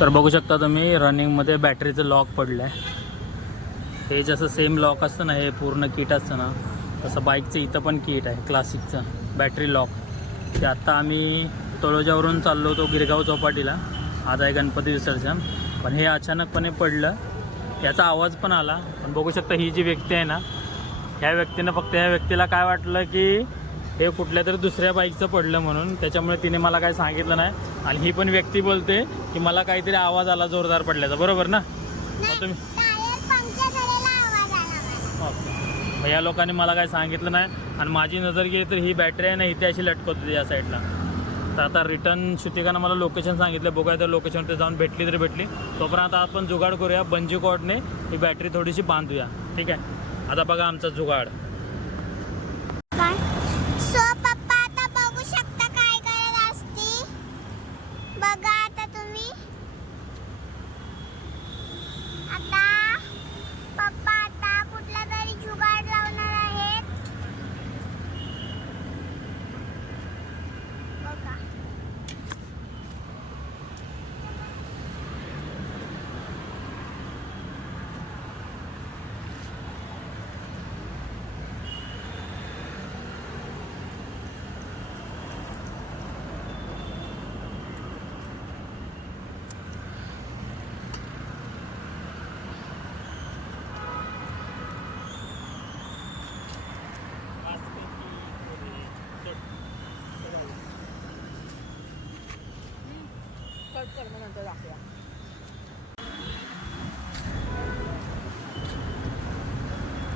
तर बघू शकता तुम्ही रनिंगमध्ये बॅटरीचं लॉक पडलं आहे. हे जसं सेम लॉक असतं ना, हे पूर्ण किट असतं ना, तसं बाईकचं इथं पण किट आहे क्लासिकचं बॅटरी लॉक. ते आत्ता आम्ही तळोजावरून चाललो होतो गिरगाव चौपाटीला, आज आहे गणपती विसर्जन. पण हे अचानकपणे पडलं, याचा आवाज पण आला. पण बघू शकता ही जी व्यक्ती आहे ना, ह्या व्यक्तीनं फक्त ह्या व्यक्तीला काय वाटलं की हे कुठल्या तरी दुसऱ्या बाईकचं पडलं म्हणून, त्याच्यामुळे तिने मला काय सांगितलं नाही. आणि ही पण व्यक्ती बोलते की मला काहीतरी आवाज आला जोरदार पडल्याचा, बरोबर ना? मग तुम्ही ओके, या लोकांनी मला काय सांगितलं नाही. आणि माझी नजर गेली तर ही बॅटरी आहे ना, इथे अशी लटकत होती या साईडला. तर आता रिटर्न श्रुतिकानं मला लोकेशन सांगितलं, बघूया तर लोकेशनवर जाऊन भेटली तरी भेटली. तोपर्यंत आपण जुगाड करूया, बंजी कॉर्डने ही बॅटरी थोडीशी बांधूया. ठीक आहे, आता बघा आमचा जुगाड. पप्पा आता बघू शकता काय करत असती. बघा आता तुम्ही, आता पप्पा आता कुठला तरी जुगाड लावणार आहेत. बघा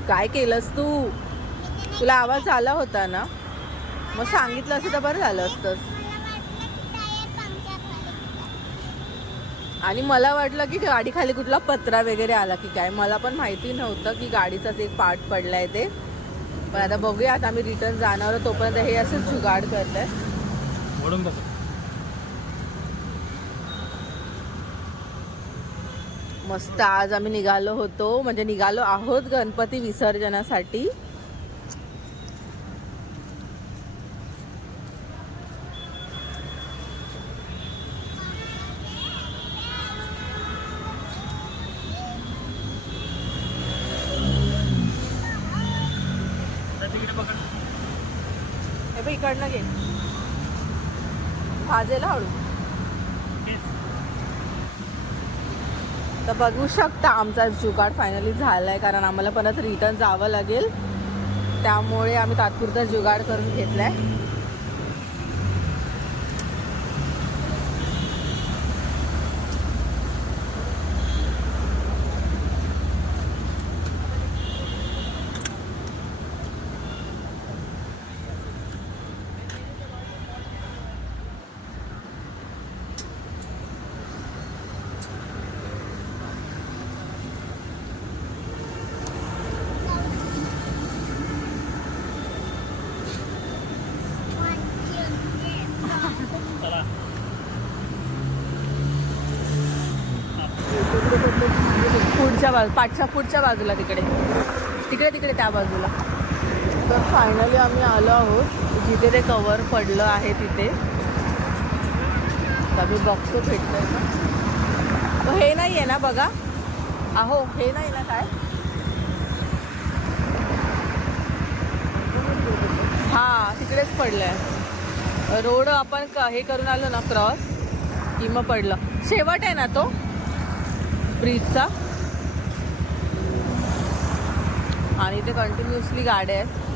काय केलंस तू? तुला आवाज आला होता ना, मग सांगितलं असतं तर बरं झालं असतं. आणि मला वाटलं की गाडी खाली कुठला पत्रा वगैरे आला की काय, मला पण माहिती नव्हतं की गाडीचाच एक पार्ट पडलाय ते. पण आता बघूया, आता आम्ही रिटर्न जाणार आहोत, तोपर्यंत हे असं जुगाड करतंय. म्हणून बघ, मस्त आज आम्ही निघालो होतो, म्हणजे निघालो आहोत गणपती विसर्जनासाठी. हे बघ इकडनं घे, भाजेला हळू. तर बघू शकता आमचा जुगाड फायनली झालाय, कारण आम्हाला परत रिटर्न जावं लागेल, त्यामुळे आम्ही तात्पुरता जुगाड करून घेतलाय. चला. पुढच्या बाजू, पाठच्या पुढच्या बाजूला, तिकडे तिकडे तिकडे त्या बाजूला. तर फायनली आम्ही आलो आहोत जिथे ते कवर पडलं आहे तिथे. तर मी बघतो भेटतंय का. हे नाही आहे ना, बघा. अहो हे नाही ना काय, हां तिकडेच पडलं आहे. रोड आपण हे करून आलो ना क्रॉस की मग पडलं. शेवट आहे ना तो ब्रिजचा, आणि ते कंटिन्युअसली गाड्या आहेत.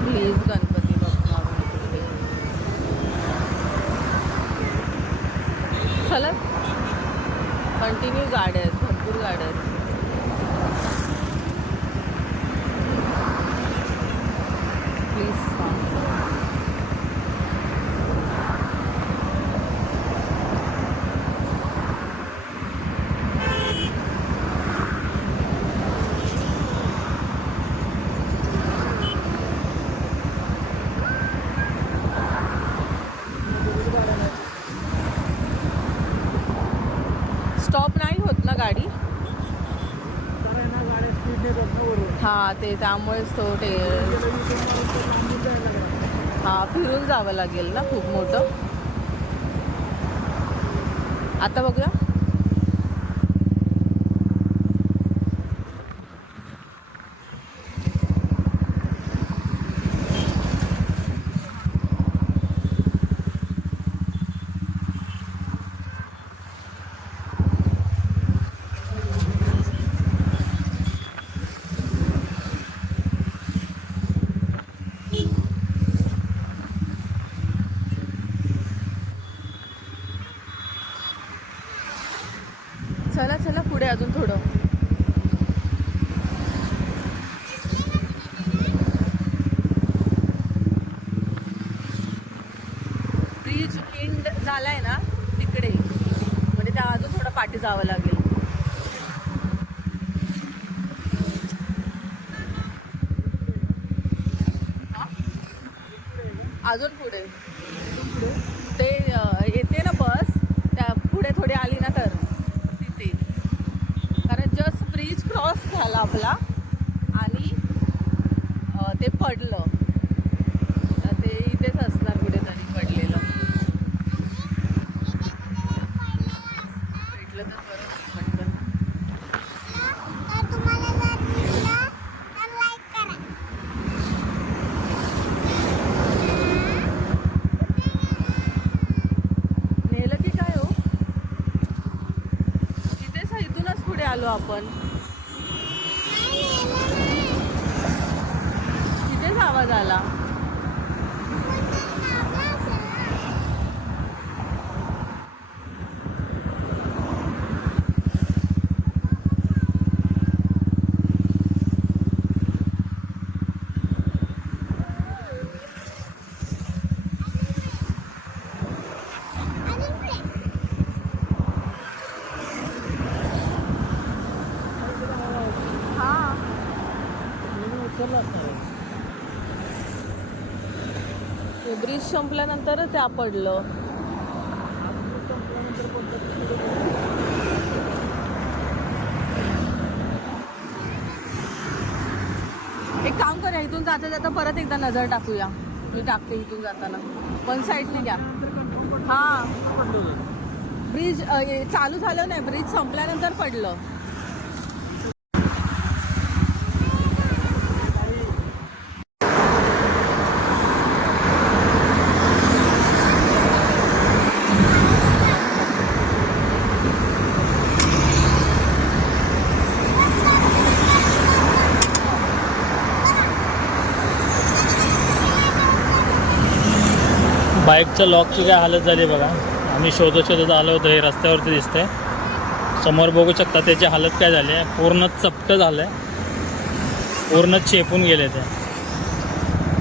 प्लीज गणपती बाप्पा. हा ते त्यामुळेच तो हा फिरून जावं लागेल ना खूप मोठं. आता बघूया. चला चला पुढे अजून थोडं. ब्रिज एंड झालाय ना तिकडे, म्हणजे त्या अजून थोडं पाठी जावं लागेल. अजून पुढे ते येते ना बस, त्या पुढे थोडी आली ना तर तिथे. कारण जस्ट ब्रिज क्रॉस झाला आपला आणि ते पडलं, तर ते इथेच असणार कुठेतरी पडलेलं. भेटलं तर बरं पटकन. तर तुम्हाला जर दिसलं तर लाईक करा. नेलं की काय हो? तिथेच इथूनच पुढे आलो आपण. तिथेच आवाज आला. अजून पुढे. हा ते ब्रिज संपल्यानंतर त्या पडलं. एक काम करूया, इथून जाता जाता परत एकदा नजर टाकूया. मी टाकते इथून जाताना. वन साईडने घ्या. हा ब्रिज चालू झालं नाही, ब्रिज संपल्यानंतर पडलं. बाईकच्या लॉकची काय हालत झाली बघा. आम्ही शोधत आलो होतो, हे रस्त्यावरती दिसतंय समोर, बघू शकता त्याची हालत काय झाली आहे. पूर्ण चपटं झालं आहे, पूर्ण चेपून गेले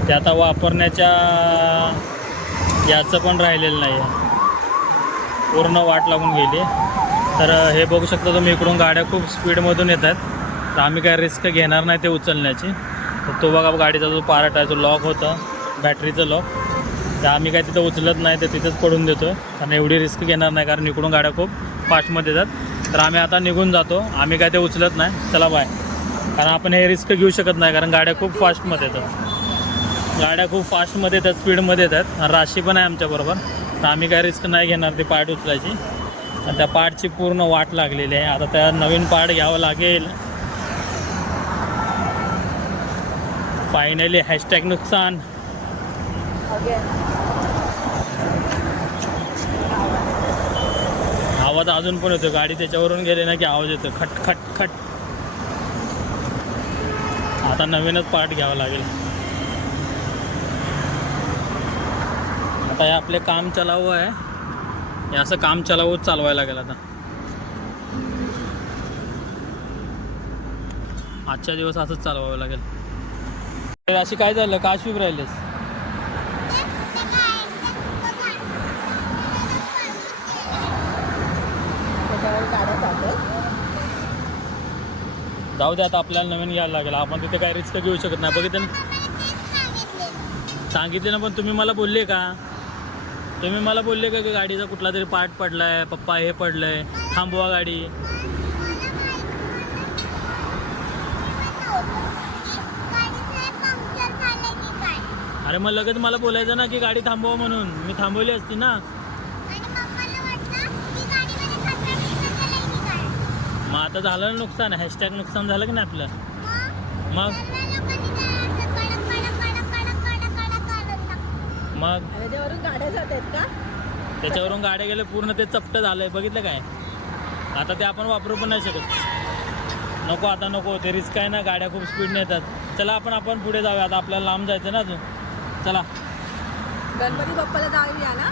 ते आता वापरण्याच्या याचं पण राहिलेलं नाही आहे, पूर्ण वाट लागून गेली. तर हे बघू शकता तुम्ही, इकडून गाड्या खूप स्पीडमधून येत आहेत, तर आम्ही काय रिस्क घेणार नाही ते उचलण्याची. तर तो बघा गाडीचा जो पार्ट आहे, जो लॉक होता बॅटरीचं लॉक, तर आम्ही काय तिथं उचलत नाही, ते तिथंच पडून देतो आहे. कारण एवढी रिस्क घेणार नाही, कारण इकडून गाड्या खूप फास्टमध्ये येतात. तर आम्ही आता निघून जातो, आम्ही काय ते उचलत नाही. चला बाय. कारण आपण हे रिस्क घेऊ शकत नाही, कारण गाड्या खूप फास्टमध्ये येतात, गाड्या खूप फास्टमध्ये येतात, स्पीडमध्ये येतात. राशी पण आहे आमच्याबरोबर, तर आम्ही काय रिस्क नाही घेणार ती पार्ट उचलायची. आणि त्या पार्टची पूर्ण वाट लागलेली आहे, आता त्या नवीन पार्ट घ्यावं लागेल. फायनली हॅशटॅग नुकसान. आवाज अजून पण येतो, गाडी त्याच्यावरून गेले ना की आवाज येतो, खट खट खट. आता नवीनच पार्ट घ्यावं लागेल. आता हे आपले काम चालवं आहे, हे असं काम चालवत चालवायला लागेल आता. आजच्या दिवस असंच चालवावं लागेल. अशी काय झालं, का शुभ राहिलेस? जाऊ दे, आता आपल्याला नवीन घ्यायला लागेल. आपण तिथे काही रिस्क घेऊ शकत नाही. बघितलं ना, सांगितले ना, पण तुम्ही मला बोलले का, तुम्ही मला बोलले का की गाडीचा कुठला तरी पार्ट पडलाय, पप्पा हे पडलंय, थांबवा गाडी. गाडीचं पंक्चर झालं की काय. अरे मग लगेच मला बोलायचं ना की गाडी थांबवा म्हणून, मी थांबवली असती ना. आणि पप्पाला वाटलं की गाडीमध्ये कचरा बिचरा केलाय की काय. मग आता झालं ना नुकसान, हॅशटॅग नुकसान झालं की नाही आपलं. मग मग सर्व लोकांनी त्याला असं कडक कडक कडक कडक कडक कडक काढून टाकलं. मग त्याच्यावरून गाड्या जात आहेत का? त्याच्यावरून गाड्या गेले, पूर्ण ते चपटं झालंय, बघितलं काय. आता ते आपण वापरू पण नाही शकत. नको आता नको, ते रिस्क आहे ना, गाड्या खूप स्पीडने येतात. चला आपण पुढे जाऊया, आता आपल्याला लांब जायचं ना अजून. चला गणपती बाप्पाला जाऊया ना.